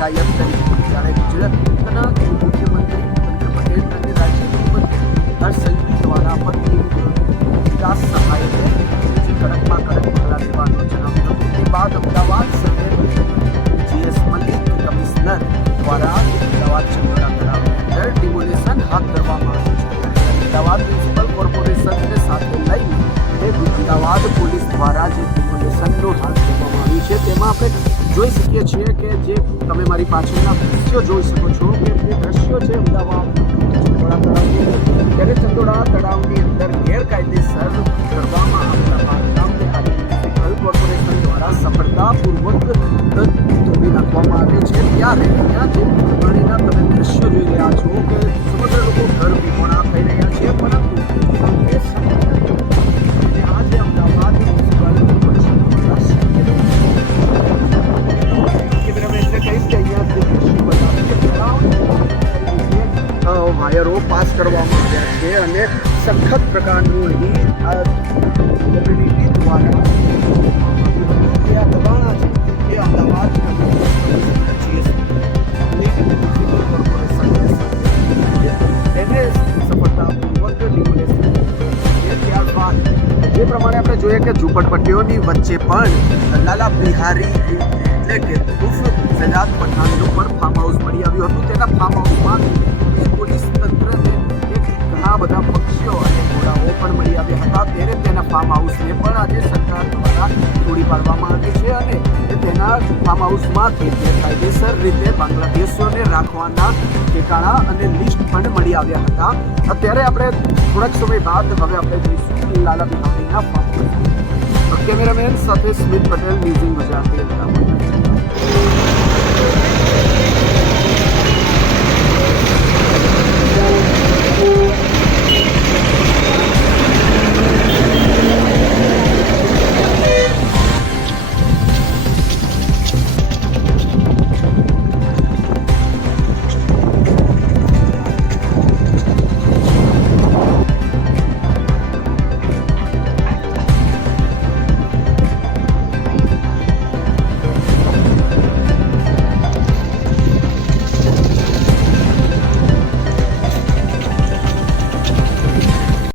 કાયમ તરીકે જ્યારે ગુજરાતના મુખ્યમંત્રી ભૂપેન્દ્ર પટેલ અને રાજ્ય મુખ્યમંત્રી હર્ષ સંઘવી દ્વારા પણ એક વિકાસ સહાયને જે કડકમાં કડક પગલાં લેવાનો જણાવ્યું હતું તે બાદ અમદાવાદ શહેર જીએસ મલિક કમિશનર દ્વારા અમદાવાદ જિલ્લાના તળાવની અંદર ડિમોલેશન હાથ ધરવામાં આવ્યું છે અમદાવાદ મ્યુનિસિપલ કોર્પોરેશનને સાથે લઈને અમદાવાદ પોલીસ દ્વારા જે ડિમોલેશનનું હાથ આપણે જોઈ શકીએ છીએ કે જે તમે મારી પાછળના દ્રશ્યો જોઈ શકો છો કે જે દ્રશ્યો છે અમદાવાદ ચંદોળા તળાવની ત્યારે ચંદોડા તળાવની અંદર ગેરકાયદેસર કરવામાં આવેલા બાંધકામને આજે કોર્પોરેશન દ્વારા સફળતાપૂર્વક તોડી નાખવામાં આવે છે. ત્યારે ત્યાં જે અ, વાયરો પાસ કરવામાં આવ્યા છે અને સખત પ્રકારનું અહીં આ કમ્યુનિટી દ્વારા જે આ દબાણા છે એ અમદાવાદ એને સફળતાપૂર્વક ડિમોલેશન એ ત્યારબાદ જે પ્રમાણે આપણે જોઈએ કે ઝૂંપડપટ્ટીઓની વચ્ચે પણ લાલા બિહારી એટલે કે ઉર્ફ સજાદ પઠાણનું પણ ફાર્મ હાઉસ મળી આવ્યું હતું તેના ફાર્મ હાઉસમાં ફાર્મ હાઉસને પણ આજે સરકાર દ્વારા તોડી પાડવામાં આવી છે અને તેના ફાર્મ હાઉસમાંથી ગેરકાયદેસર રીતે બાંગ્લાદેશીઓને રાખવાના ઠેકાણા અને લિસ્ટ પણ મળી આવ્યા હતા. અત્યારે આપણે થોડાક સમય બાદ હવે આપણે જોઈશું લાલા બિહારીના ફાર્મ કેમેરામેન સાથે સ્મિત પટેલ ઇન ગુજરાતી.